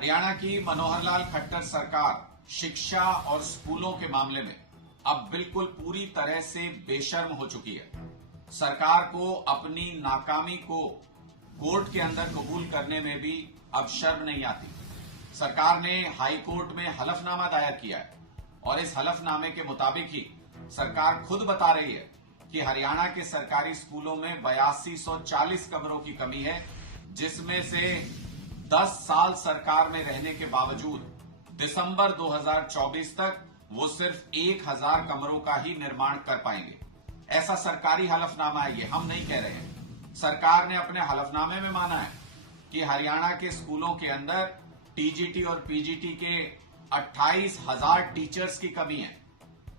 हरियाणा की मनोहर लाल खट्टर सरकार शिक्षा और स्कूलों के मामले में अब बिल्कुल पूरी तरह से बेशर्म हो चुकी है। सरकार को अपनी नाकामी को कोर्ट के अंदर कबूल करने में भी अब शर्म नहीं आती। सरकार ने हाई कोर्ट में हलफनामा दायर किया है और इस हलफनामे के मुताबिक ही सरकार खुद बता रही है कि हरियाणा के सरकारी स्कूलों में 8240 कमरों की कमी है, जिसमें से 10 साल सरकार में रहने के बावजूद दिसंबर 2024 तक वो सिर्फ 1000 कमरों का ही निर्माण कर पाएंगे। ऐसा सरकारी हलफनामा है, ये हम नहीं कह रहे हैं। सरकार ने अपने हलफनामे में माना है कि हरियाणा के स्कूलों के अंदर टीजीटी और पीजीटी के 28,000 टीचर्स की कमी है।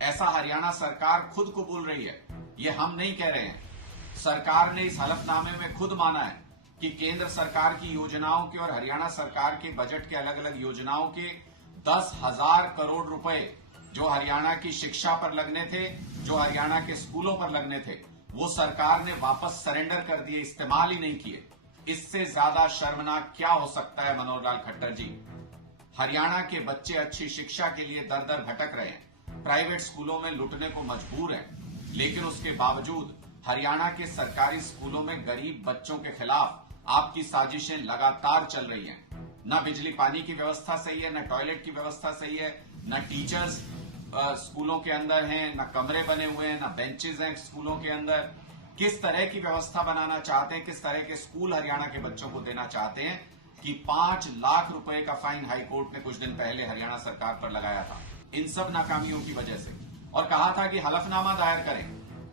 ऐसा हरियाणा सरकार खुद कबूल रही है, ये हम नहीं कह रहे हैं। सरकार ने इस हलफनामे में खुद माना है कि केंद्र सरकार की योजनाओं के और हरियाणा सरकार के बजट के अलग अलग योजनाओं के 10,000 करोड़ रुपए जो हरियाणा की शिक्षा पर लगने थे, जो हरियाणा के स्कूलों पर लगने थे, वो सरकार ने वापस सरेंडर कर दिए, इस्तेमाल ही नहीं किए। इससे ज्यादा शर्मनाक क्या हो सकता है मनोहर लाल खट्टर जी? हरियाणा के बच्चे अच्छी शिक्षा के लिए दर दर भटक रहे हैं, प्राइवेट स्कूलों में लुटने को मजबूर हैं, लेकिन उसके बावजूद हरियाणा के सरकारी स्कूलों में गरीब बच्चों के खिलाफ आपकी साजिशें लगातार चल रही हैं। न बिजली पानी की व्यवस्था सही है, न टॉयलेट की व्यवस्था सही है, न टीचर्स स्कूलों के अंदर हैं, न कमरे बने हुए हैं, न बेंचेस हैं स्कूलों के अंदर। किस तरह की व्यवस्था बनाना चाहते हैं, किस तरह के स्कूल हरियाणा के बच्चों को देना चाहते हैं कि 5 लाख रुपए का फाइन हाईकोर्ट ने कुछ दिन पहले हरियाणा सरकार पर लगाया था इन सब नाकामियों की वजह से, और कहा था कि हलफनामा दायर करें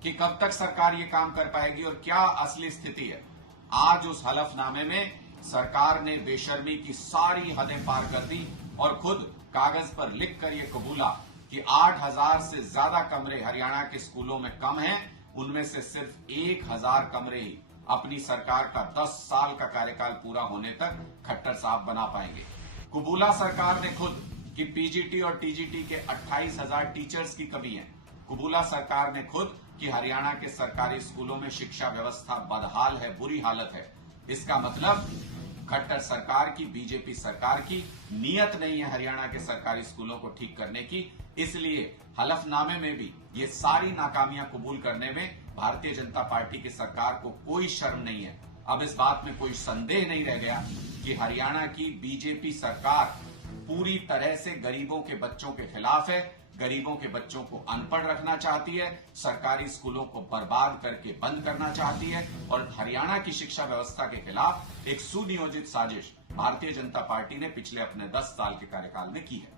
कि कब तक सरकार ये काम कर पाएगी और क्या असली स्थिति है। आज उस हलफनामे में सरकार ने बेशर्मी की सारी हदें पार कर दी और खुद कागज पर लिखकर यह कबूला कि 8,000 से ज्यादा कमरे हरियाणा के स्कूलों में कम हैं, उनमें से सिर्फ 1,000 कमरे ही अपनी सरकार का 10 साल का कार्यकाल पूरा होने तक खट्टर साहब बना पाएंगे। कबूला सरकार ने खुद कि पीजीटी और टीजीटी के 28,000 टीचर्स की कमी है। कबूला सरकार ने खुद कि हरियाणा के सरकारी स्कूलों में शिक्षा व्यवस्था बदहाल है, बुरी हालत है। इसका मतलब खट्टर सरकार की, बीजेपी सरकार की नीयत नहीं है हरियाणा के सरकारी स्कूलों को ठीक करने की। इसलिए हलफनामे में भी ये सारी नाकामियां कबूल करने में भारतीय जनता पार्टी की सरकार को कोई शर्म नहीं है। अब इस बात में कोई संदेह नहीं रह गया कि हरियाणा की बीजेपी सरकार पूरी तरह से गरीबों के बच्चों के खिलाफ है, गरीबों के बच्चों को अनपढ़ रखना चाहती है, सरकारी स्कूलों को बर्बाद करके बंद करना चाहती है और हरियाणा की शिक्षा व्यवस्था के खिलाफ एक सुनियोजित साजिश भारतीय जनता पार्टी ने पिछले अपने 10 साल के कार्यकाल में की है।